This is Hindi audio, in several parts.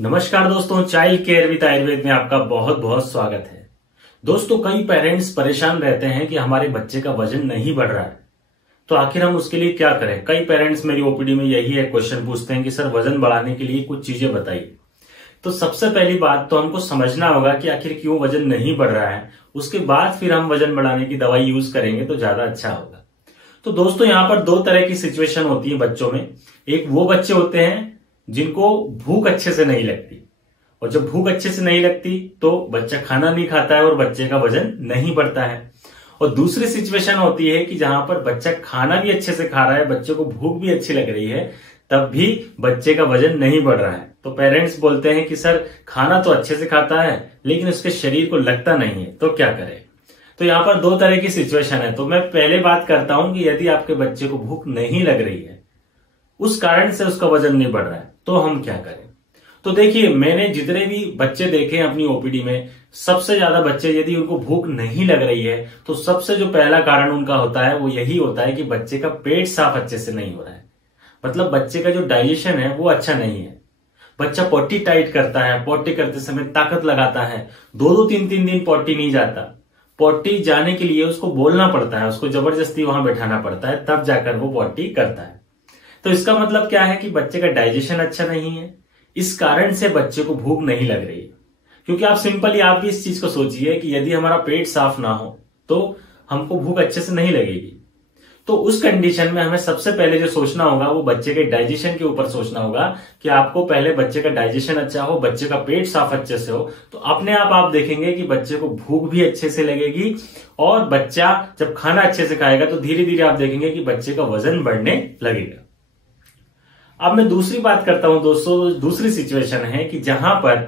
नमस्कार दोस्तों, चाइल्ड केयर विद आयुर्वेद में आपका बहुत बहुत स्वागत है। दोस्तों, कई पेरेंट्स परेशान रहते हैं कि हमारे बच्चे का वजन नहीं बढ़ रहा है, तो आखिर हम उसके लिए क्या करें। कई पेरेंट्स मेरी ओपीडी में यही है क्वेश्चन पूछते हैं कि सर वजन बढ़ाने के लिए कुछ चीजें बताइए। तो सबसे पहली बात तो हमको समझना होगा कि आखिर क्यों वजन नहीं बढ़ रहा है, उसके बाद फिर हम वजन बढ़ाने की दवाई यूज करेंगे तो ज्यादा अच्छा होगा। तो दोस्तों, यहाँ पर दो तरह की सिचुएशन होती है बच्चों में। एक वो बच्चे होते हैं जिनको भूख अच्छे से नहीं लगती, और जब भूख अच्छे से नहीं लगती तो बच्चा खाना नहीं खाता है और बच्चे का वजन नहीं बढ़ता है। और दूसरी सिचुएशन होती है कि जहां पर बच्चा खाना भी अच्छे से खा रहा है, बच्चे को भूख भी अच्छी लग रही है, तब भी बच्चे का वजन नहीं बढ़ रहा है। तो पेरेंट्स बोलते हैं कि सर खाना तो अच्छे से खाता है लेकिन उसके शरीर को लगता नहीं है, तो क्या करें। तो यहाँ पर दो तरह की सिचुएशन है। तो मैं पहले बात करता हूं कि यदि आपके बच्चे को भूख नहीं लग रही है, उस कारण से उसका वजन नहीं बढ़ रहा है, तो हम क्या करें। तो देखिए, मैंने जितने भी बच्चे देखे हैं अपनी ओपीडी में, सबसे ज्यादा बच्चे यदि उनको भूख नहीं लग रही है तो सबसे जो पहला कारण उनका होता है वो यही होता है कि बच्चे का पेट साफ अच्छे से नहीं हो रहा है। मतलब बच्चे का जो डाइजेशन है वो अच्छा नहीं है। बच्चा पॉटी टाइट करता है, पॉटी करते समय ताकत लगाता है, 2-2 3-3 दिन पॉटी नहीं जाता। पॉटी जाने के लिए उसको बोलना पड़ता है, उसको जबरदस्ती वहां बैठाना पड़ता है, तब जाकर वो पॉटी करता है। तो इसका मतलब क्या है कि बच्चे का डाइजेशन अच्छा नहीं है, इस कारण से बच्चे को भूख नहीं लग रही है। क्योंकि आप भी इस चीज को सोचिए कि यदि हमारा पेट साफ ना हो तो हमको भूख अच्छे से नहीं लगेगी। तो उस कंडीशन में हमें सबसे पहले जो सोचना होगा वो बच्चे के डाइजेशन के ऊपर सोचना होगा कि आपको पहले बच्चे का डाइजेशन अच्छा हो, बच्चे का पेट साफ अच्छे से हो, तो अपने आप देखेंगे कि बच्चे को भूख भी अच्छे से लगेगी। और बच्चा जब खाना अच्छे से खाएगा तो धीरे धीरे आप देखेंगे कि बच्चे का वजन बढ़ने लगेगा। अब मैं दूसरी बात करता हूं दोस्तों। दूसरी सिचुएशन है कि जहां पर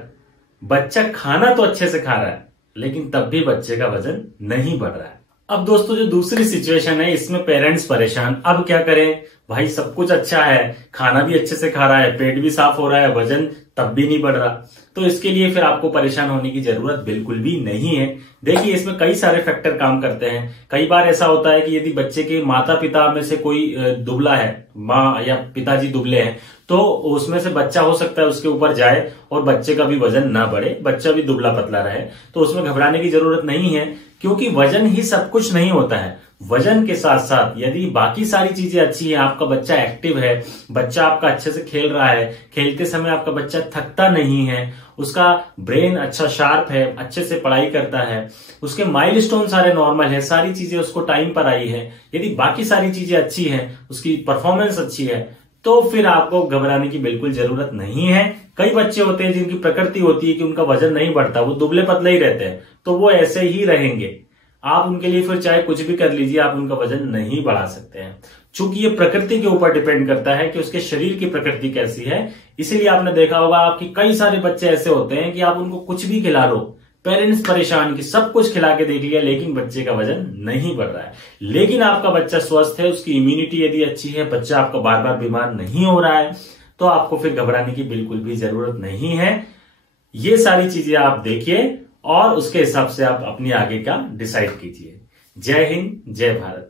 बच्चा खाना तो अच्छे से खा रहा है लेकिन तब भी बच्चे का वजन नहीं बढ़ रहा है। अब दोस्तों, जो दूसरी सिचुएशन है इसमें पेरेंट्स परेशान। अब क्या करें भाई, सब कुछ अच्छा है, खाना भी अच्छे से खा रहा है, पेट भी साफ हो रहा है, वजन तब भी नहीं बढ़ रहा। तो इसके लिए फिर आपको परेशान होने की जरूरत बिल्कुल भी नहीं है। देखिए, इसमें कई सारे फैक्टर काम करते हैं। कई बार ऐसा होता है कि यदि बच्चे के माता पिता में से कोई दुबला है, माँ या पिताजी दुबले हैं, तो उसमें से बच्चा हो सकता है उसके ऊपर जाए और बच्चे का भी वजन ना बढ़े, बच्चा भी दुबला पतला रहे। तो उसमें घबराने की जरूरत नहीं है, क्योंकि वजन ही सब कुछ नहीं होता है। वजन के साथ साथ यदि बाकी सारी चीजें अच्छी हैं, आपका बच्चा एक्टिव है, बच्चा आपका अच्छे से खेल रहा है, खेलते समय आपका बच्चा थकता नहीं है, उसका ब्रेन अच्छा शार्प है, अच्छे से पढ़ाई करता है, उसके माइलस्टोन सारे नॉर्मल है, सारी चीजें उसको टाइम पर आई है, यदि बाकी सारी चीजें अच्छी हैं, उसकी परफॉर्मेंस अच्छी है, तो फिर आपको घबराने की बिल्कुल जरूरत नहीं है। कई बच्चे होते हैं जिनकी प्रकृति होती है कि उनका वजन नहीं बढ़ता, वो दुबले पतले ही रहते हैं, तो वो ऐसे ही रहेंगे। आप उनके लिए फिर चाहे कुछ भी कर लीजिए, आप उनका वजन नहीं बढ़ा सकते हैं। चूंकि ये प्रकृति के ऊपर डिपेंड करता है कि उसके शरीर की प्रकृति कैसी है। इसीलिए आपने देखा होगा आपकी कई सारे बच्चे ऐसे होते हैं कि आप उनको कुछ भी खिला लो, पेरेंट्स परेशान कि सब कुछ खिला के देख लिया लेकिन बच्चे का वजन नहीं बढ़ रहा है। लेकिन आपका बच्चा स्वस्थ है, उसकी इम्यूनिटी यदि अच्छी है, बच्चा आपका बार बार बीमार नहीं हो रहा है, तो आपको फिर घबराने की बिल्कुल भी जरूरत नहीं है। ये सारी चीजें आप देखिए और उसके हिसाब से आप अपनी आगे का डिसाइड कीजिए। जय हिंद, जय भारत।